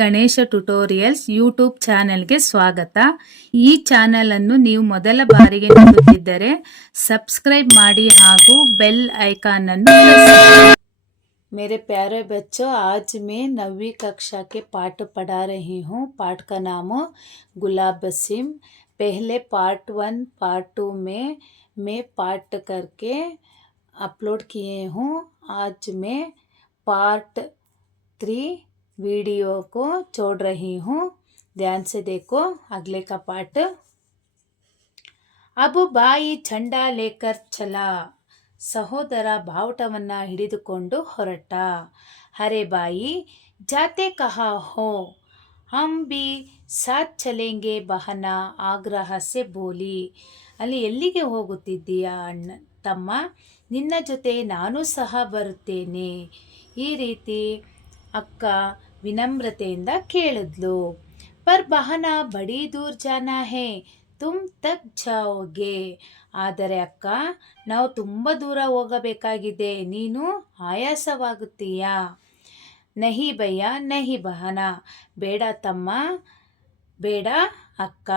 Ganesha tutorials YouTube ಚಾನೆಲ್ಗೆ ಸ್ವಾಗತ. ಈ ಚಾನೆಲ್ ಅನ್ನು ನೀವು ಮೊದಲ ಬಾರಿಗೆ ನೋಡುತ್ತಿದ್ದರೆ ಸಬ್ಸ್ಕ್ರೈಬ್ ಮಾಡಿ ಹಾಗೂ ಬೆಲ್ ಐಕಾನ್ ಅನ್ನು ಪ್ರೆಸ್ ಮಾಡಿ. मेरे प्यारे बच्चों, आज मैं 9वीं कक्षा के पाठ पढ़ा रही हूँ. पाठ का नाम गुलाब बसीम. पहले पार्ट 1 पार्ट 2 में मैं पाठ करके अपलोड किए हूँ. आज मैं पार्ट 3 वीडियो को छोड़ रही हूँ. ध्यान से देखो अगले का पाठ. अब बाई झंडा लेकर चला. ಸಹೋದರ ಬಾವುಟವನ್ನ ಹಿಡಿದುಕೊಂಡು ಹೊರಟ. ಅರೆ ಬಾಯಿ ಜಾತೆ ಕಹಾ ಹೋ, ಹಮ್ ಬಿ ಸಾಥ್ ಚಲೇಂಗೆ ಬಹನ ಆಗ್ರಹ ಸೆ ಬೋಲಿ. ಅಲ್ಲಿ ಎಲ್ಲಿಗೆ ಹೋಗುತ್ತಿದ್ದೀಯಾ ತಮ್ಮ, ನಿನ್ನ ಜೊತೆ ನಾನು ಸಹ ಬರುತ್ತೇನೆ. ಈ ರೀತಿ ಅಕ್ಕ ವಿನಮ್ರತೆಯಿಂದ ಕೇಳಿದ್ಲು. ಪರ್ ಬಹನ ಬಡಿ ದೂರ್ ಜಾನಾ ಹೇ, ತುಮ್ ತಕ್ ಜಾओगे. ಆದರೆ ಅಕ್ಕ, ನಾವು ತುಂಬ ದೂರ ಹೋಗಬೇಕಾಗಿದೆ, ನೀನು ಆಯಾಸವಾಗುತ್ತೀಯಾ. ನಹಿ ಭಯ್ಯ ನಹಿ ಬಹನ, ಬೇಡ ತಮ್ಮ, ಬೇಡ ಅಕ್ಕ.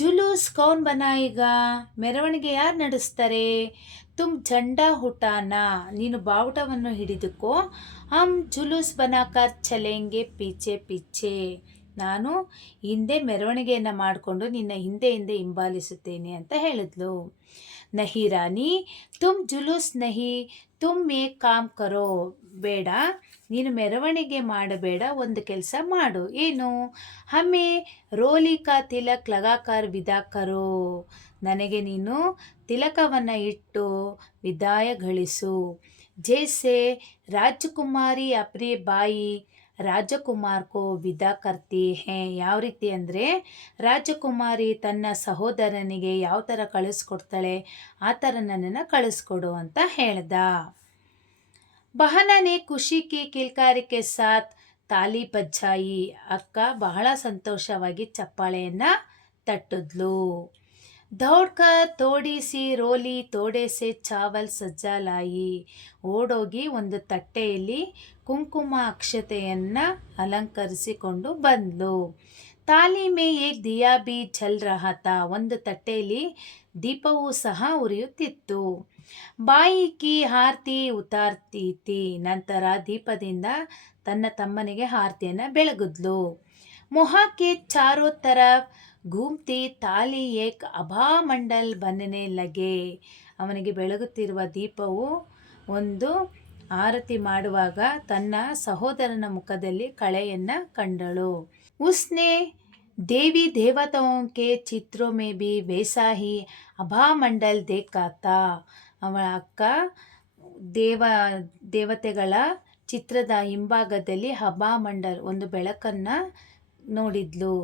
ಜುಲೂಸ್ ಕೌನ್ ಬನಾಯಿಗಾ, ಮೆರವಣಿಗೆ ಯಾರು ನಡೆಸ್ತಾರೆ. ತುಮ್ ಝಂಡಾ ಹುಟಾನಾ, ನೀನು ಬಾವುಟವನ್ನು ಹಿಡಿದುಕೋ. ಹಮ್ ಜುಲೂಸ್ ಬನಾಕರ್ ಚಲೇಂಗೆ ಪೀಚೆ ಪೀಚೆ, ನಾನು ಹಿಂದೆ ಮೆರವಣಿಗೆಯನ್ನು ಮಾಡಿಕೊಂಡು ನಿನ್ನ ಹಿಂದೆ ಹಿಂದೆ ಹಿಂಬಾಲಿಸುತ್ತೇನೆ ಅಂತ ಹೇಳಿದ್ಲು. ನಹಿ ರಾಣಿ ತುಮ್ ಜುಲೂಸ್ ನಹಿ, ತುಮ್ ಏಕ್ ಕಾಮ್ ಕರೋ. ಬೇಡ, ನೀನು ಮೆರವಣಿಗೆ ಮಾಡಬೇಡ, ಒಂದು ಕೆಲಸ ಮಾಡು. ಏನು. ಹಮೇ ರೋಲಿ ಕಾ ತಿಲಕ್ ಲಗಾಕರ್ ವಿದಾ ಕರೋ, ನನಗೆ ನೀನು ತಿಲಕವನ್ನು ಇಟ್ಟು ವಿದಾಯ ಗಳಿಸು. ಜೈಸೆ ರಾಜಕುಮಾರಿ ಅಪ್ನೆ ಬಾಯಿ ರಾಜಕುಮಾರ್ ಕೋ ವಿದಾ ಕರ್ತಿ ಹೇ. ಯಾವ ರೀತಿ ಅಂದರೆ, ರಾಜಕುಮಾರಿ ತನ್ನ ಸಹೋದರನಿಗೆ ಯಾವ ಥರ ಕಳಿಸ್ಕೊಡ್ತಾಳೆ ಆ ಥರ ನನ್ನನ್ನು ಕಳಿಸ್ಕೊಡು ಅಂತ ಹೇಳ್ದ. ಬಹನನೆ ಖುಷಿ ಕಿ ಕಿಲ್ಕಾರಿಕೆ ಸಾಥ್ ತಾಲಿ ಬಜ್ಜಾಯಿ. ಅಕ್ಕ ಬಹಳ ಸಂತೋಷವಾಗಿ ಚಪ್ಪಾಳೆಯನ್ನು ತಟ್ಟಿದ್ಲು. ದೌಡ್ಕರ್ ಥೋಡಿ ಸಿ ರೋಲಿ ಥೋಡೆ ಸೆ ಚಾವಲ್ ಸಜ್ಜಾ ಲಾಯಿ. ಓಡೋಗಿ ಒಂದು ತಟ್ಟೆಯಲ್ಲಿ ಕುಂಕುಮ ಅಕ್ಷತೆಯನ್ನು ಅಲಂಕರಿಸಿಕೊಂಡು ಬಂದ್ಲು. ತಾಲಿ ಮೇ ಏಕ್ ದಿಯಾ ಬಿ ಝಲ್ ರಹಾ ತಾ, ಒಂದು ತಟ್ಟೆಯಲ್ಲಿ ದೀಪವೂ ಸಹ ಉರಿಯುತ್ತಿತ್ತು. ಬಾಯಿ ಕಿ ಆರತಿ ಉತಾರ್ತಿ ತಿ, ನಂತರ ದೀಪದಿಂದ ತನ್ನ ತಮ್ಮನಿಗೆ ಆರತಿಯನ್ನು ಬೆಳಗಿದ್ಲು. ಮೊಹಕ್ಕೆ ಚಾರೋ ತರಫ್ ಘೂಮ್ತಿ ತಾಲಿ ಏಕ್ ಅಭಾಮಂಡಲ್ ಬನ್ನನೆ ಲಗೆ. ಅವನಿಗೆ ಬೆಳಗುತ್ತಿರುವ ದೀಪವು ಒಂದು ಆರತಿ ಮಾಡುವಾಗ ತನ್ನ ಸಹೋದರನ ಮುಖದಲ್ಲಿ ಕಳೆಯನ್ನು ಕಂಡಳು. ಉಸ್ನೆ ದೇವಿ ದೇವತಾओं के ಚಿತ್ರೋ ಮೇ ಬಿ ವೈಸಾ ಹಿ ಅಭಾಮಂಡಲ್ देखा था. ಅವಳ ಅಕ್ಕ ದೇವತೆಗಳ ಚಿತ್ರದ ಹಿಂಭಾಗದಲ್ಲಿ ಅಭಾಮಂಡಲ್ ಒಂದು ಬೆಳಕನ್ನು ನೋಡಿದ್ಲು.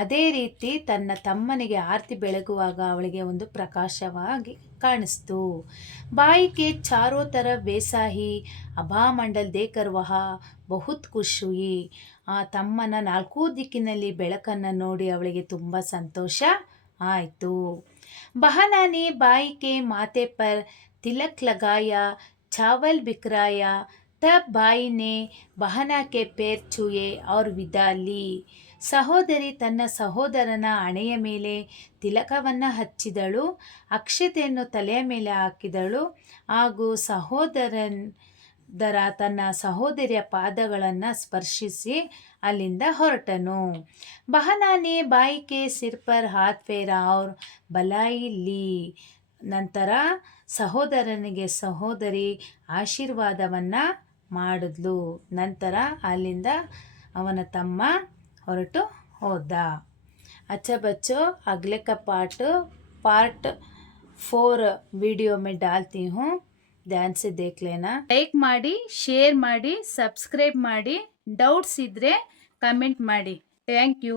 ಅದೇ ರೀತಿ ತನ್ನ ತಮ್ಮನಿಗೆ ಆರತಿ ಬೆಳಗುವಾಗ ಅವಳಿಗೆ ಒಂದು ಪ್ರಕಾಶವಾಗಿ ಕಾಣಿಸ್ತು. ಬಾಯಿಗೆ ಚಾರೋ ತರಫ್ ವೈಸಾಹಿ ಅಭಾಮಂಡಲ್ ದೇಕರ್ ವಹ ಬಹುತ್ ಖುಷ್ ಹುಯಿ. ಆ ತಮ್ಮನ ನಾಲ್ಕೂ ದಿಕ್ಕಿನಲ್ಲಿ ಬೆಳಕನ್ನು ನೋಡಿ ಅವಳಿಗೆ ತುಂಬ ಸಂತೋಷ ಆಯಿತು. ಬಹನಾನೆ ಬಾಯಿಗೆ ಮಾತೆ ಪರ್ ತಿಲಕ್ ಲಗಾಯ, ಚಾವಲ್ ಬಿಕ್ರಾಯ. ತಬ್ ಬಾಯಿನೆ ಬಹನಾ ಕೆ ಪೇರ್ ಚೂಯೆ ಔರ್ ವಿದಾ ಲಿ. ಸಹೋದರಿ ತನ್ನ ಸಹೋದರನ ಹಣೆಯ ಮೇಲೆ ತಿಲಕವನ್ನು ಹಚ್ಚಿದಳು, ಅಕ್ಷತೆಯನ್ನು ತಲೆಯ ಮೇಲೆ ಹಾಕಿದಳು ಹಾಗೂ ತನ್ನ ಸಹೋದರಿಯ ಪಾದಗಳನ್ನು ಸ್ಪರ್ಶಿಸಿ ಅಲ್ಲಿಂದ ಹೊರಟನು. ಬಹನಾನೆ ಬಾಯಿಗೆ ಸಿರ್ ಪರ್ ಹಾತ್ ಫೇರಾ ಔರ್ ಬಲಾಯಿ ಲೀ. ನಂತರ ಸಹೋದರನಿಗೆ ಸಹೋದರಿ ಆಶೀರ್ವಾದವನ್ನು ಮಾಡಿದ್ಲು. ನಂತರ ಅಲ್ಲಿಂದ ಅವನ ತಮ್ಮ ಹೊರಟು ಹೋದ. अच्छा बच्चों, अगले का पार्ट 4 वीडियो में डालती हूँ, ध्यान से देख लेना. ಲೈಕ್ ಮಾಡಿ, ಶೇರ್ ಮಾಡಿ, ಸಬ್ಸ್ಕ್ರೈಬ್ ಮಾಡಿ. ಡೌಟ್ಸ್ ಇದ್ದರೆ ಕಮೆಂಟ್ ಮಾಡಿ. Thank you.